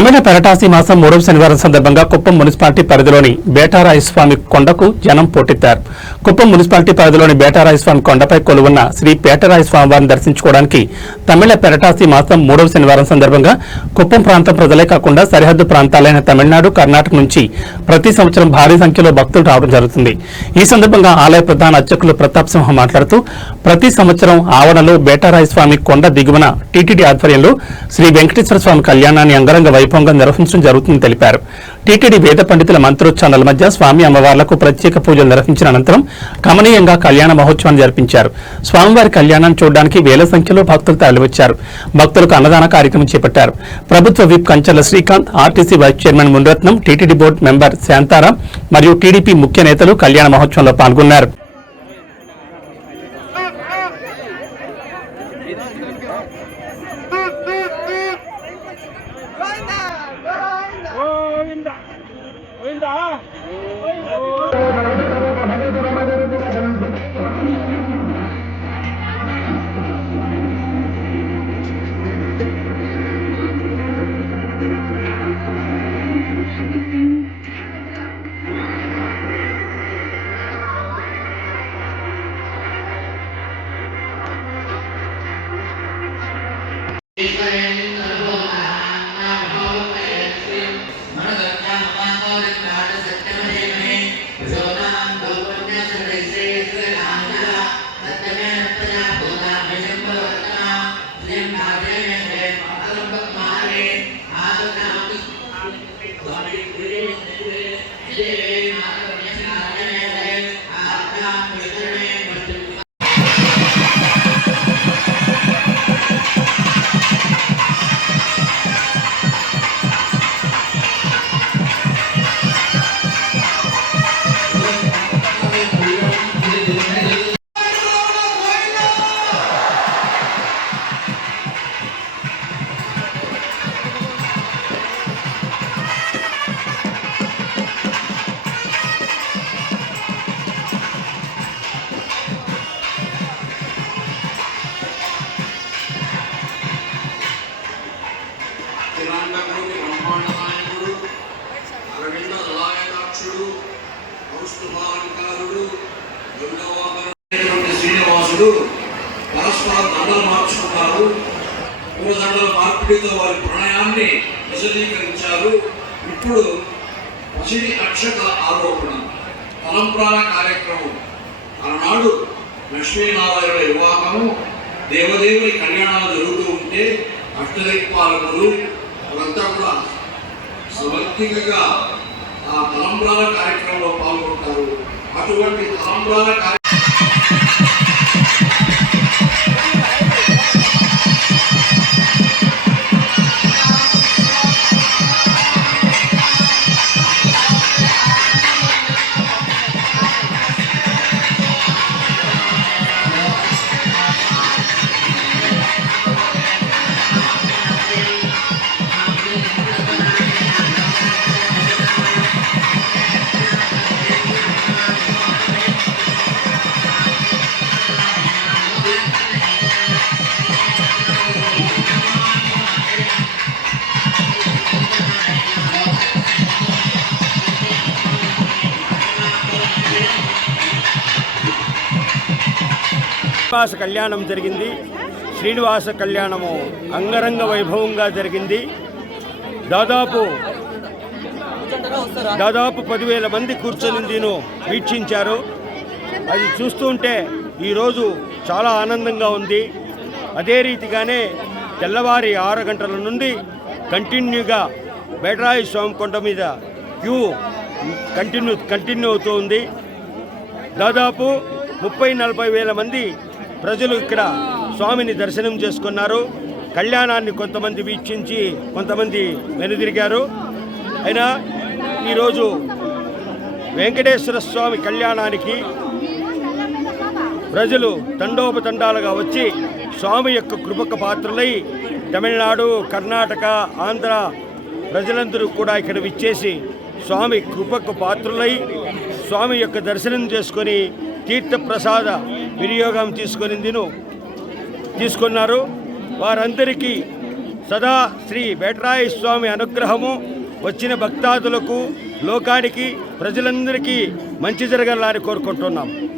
తమిళ పెరటాసి మాసం 3వ శనివారం సందర్భంగా కుప్పం మున్సిపాలిటీ పరిధిలోని బేటారాయస్వామి కొండకు జనం పోటెత్తారు. కుప్పం మున్సిపాలిటీ పరిధిలోని బేటారాయస్వామి కొండపై కొలువున్న శ్రీ బేటారాయస్వామి వారిని దర్శించుకోవడానికి తమిళ పెరటాసి మాసం 3వ శనివారం సందర్భంగా కుప్పం ప్రాంతం ప్రజలే కాకుండా సరిహద్దు ప్రాంతాలైన తమిళనాడు, కర్ణాటక నుంచి ప్రతి సంవత్సరం భారీ సంఖ్యలో భక్తులు రావడం జరుగుతుంది. ఈ సందర్భంగా ఆలయ ప్రధాన అర్చకులు ప్రతాప్ సింహ మాట్లాడుతూ ప్రతి సంవత్సరం ఆవరణలో బేటారాయస్వామి కొండ దిగువన టీటీడీ ఆధ్వర్యంలో శ్రీ వెంకటేశ్వర స్వామి కళ్యాణాన్ని అంగరంగ వైభవంగా నిర్వహించడం జరుగుతుందని తెలిపారు. టీటీడీ వేద పండితుల మంత్రోచ్చారణల మధ్య స్వామి అమ్మవార్లకు ప్రత్యేక పూజలు నిర్వహించిన అనంతరం కమనీయంగా కళ్యాణ మహోత్సవాన్ని జరిపించారు. స్వామివారి కళ్యాణాన్ని చూడడానికి వేల సంఖ్యలో భక్తులు తరలివచ్చారు. భక్తులకు అన్నదాన కార్యక్రమం చేపట్టారు. ప్రభుత్వ whip Kancharla Srikanth, RTC vice chairman Muniratnam, TTD board member Shantaram మరియు టీడీపీ ముఖ్య నేతలు కళ్యాణ మహోత్సవంలో పాల్గొన్నారు. శ్రీనివాసుడు పరస్పర దండలు మార్చుకున్నారు. పూలదండల మార్పిడితో వారి ప్రణయాన్ని విశదీకరించారు. ఇప్పుడు పసిడి అక్షత ఆరోపణ తలంప్రాల కార్యక్రమం. ఆనాడు లక్ష్మీనారాయణ వివాహము, దేవదేవుని కళ్యాణాలు జరుగుతూ ఉంటే అష్టదిక్పాలకులు వాళ్ళంతా కూడా సమర్థికంగా ఆ తలంబ్రాల కార్యక్రమంలో పాల్గొంటారు. అటువంటి తలంబ్రాల శ్రీనివాస కళ్యాణం జరిగింది. శ్రీనివాస కళ్యాణము అంగరంగ వైభవంగా జరిగింది. దాదాపు 10,000 మంది కూర్చొని దీన్ని వీక్షించారు. అది చూస్తుంటే ఈరోజు చాలా ఆనందంగా ఉంది. అదే రీతిగానే తెల్లవారి 6 గంటల నుండి కంటిన్యూగా బేటరాయ స్వామి కొండ మీద క్యూ కంటిన్యూ అవుతూ ఉంది. దాదాపు 30-40 వేల మంది ప్రజలు ఇక్కడ స్వామిని దర్శనం చేసుకున్నారు. కళ్యాణాన్ని కొంతమంది వీక్షించి కొంతమంది వెనుదిరిగారు. అయినా ఈరోజు వెంకటేశ్వర స్వామి కళ్యాణానికి ప్రజలు తండోపతండాలుగా వచ్చి స్వామి యొక్క కృపకు పాత్రలై తమిళనాడు, కర్ణాటక, ఆంధ్ర ప్రజలందరూ కూడా ఇక్కడ విచ్చేసి స్వామి కృపకు పాత్రలై స్వామి యొక్క దర్శనం చేసుకొని తీర్థప్రసాద వినియోగం తీసుకున్నారు. వారందరికీ సదా శ్రీ వేటరాయ స్వామి అనుగ్రహము వచ్చిన భక్తాదులకు, లోకానికి, ప్రజలందరికీ మంచి జరగాలని కోరుకుంటున్నాం.